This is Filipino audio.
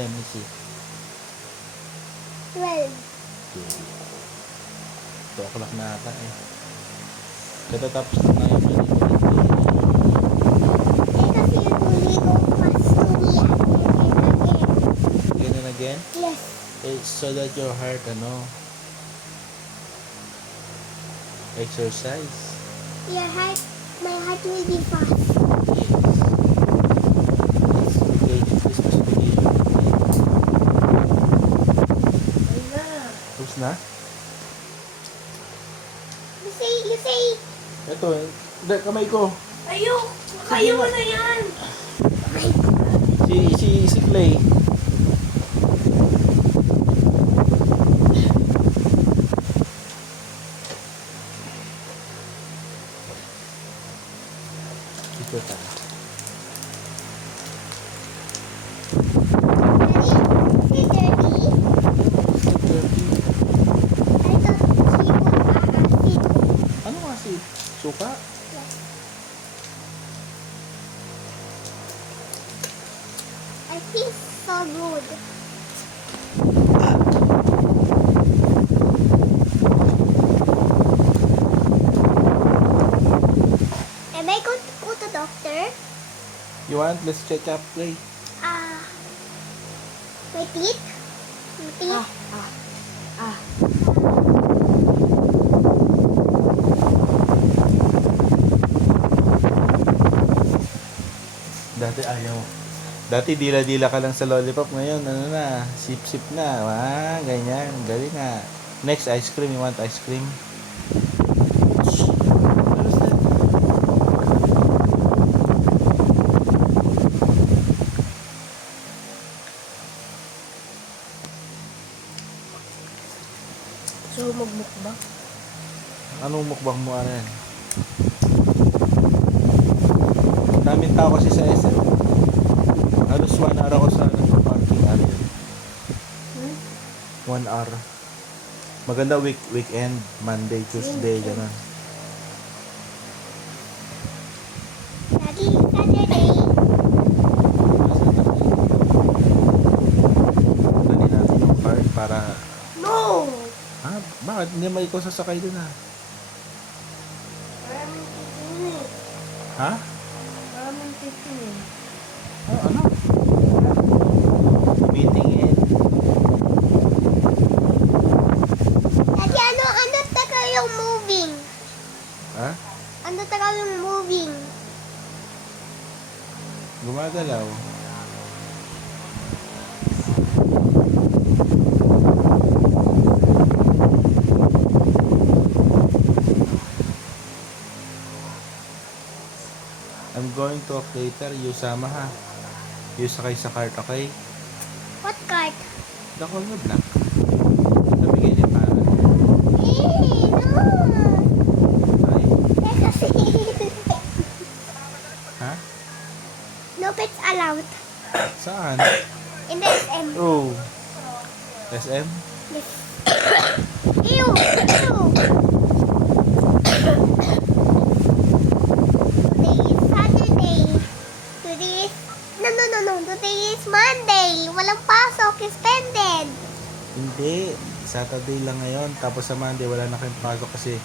time is it? 12. 2 o'clock na ata eh. Katatapos na tayo maligo. Kasi usually go fast Again and again? Yes. So that your heart, exercise. My heart will be fast. Yes. It's vacation, Christmas vacation. Tapos na? You say. Ito eh. Hindi, kamay ko. Kayo mo na yan! Si Clay. Ito tayo. Daddy, say dirty. I thought she was Ano nga si suka? I feel so good. Am I going to go to doctor? You want? Let's check up, Clay. My teeth? My teeth? Dati ayaw. Dati dila-dila ka lang sa lollipop. Ngayon, sip-sip na. Ganyan. Galing nga. Next, ice cream. You want ice cream? What is that? So, magmukbang? Anong mukbang mo, Aren? Daming tao kasi sa SM. Halos 1 hour ako sa parking area. 1 hour. Maganda weekend, Monday, Tuesday, gano'n. Daddy, Saturday. Dali natin yung card para... No! Ha? Bakit? Hindi may ikaw sasakay dun, ha? Maraming titin eh. Ha? Maraming titin eh. Ano? Meeting in. Daddy, ano tagal yung moving? Ha? Ano tagal yung moving? Gumagalaw. I'm going to off later. You sama, ha? You sakay sa cart, okay? What card? The color black. Nabigay niya para. No! Ay, Kasi ha? no pets allowed. Saan? In the SM. Oh. SM? Yes. Ew! Ew! Today is Saturday. Today is... No. Today is Monday. Walang pasok. Suspended. Hindi. Saturday lang ngayon. Tapos sa Monday, wala na kayong pasok kasi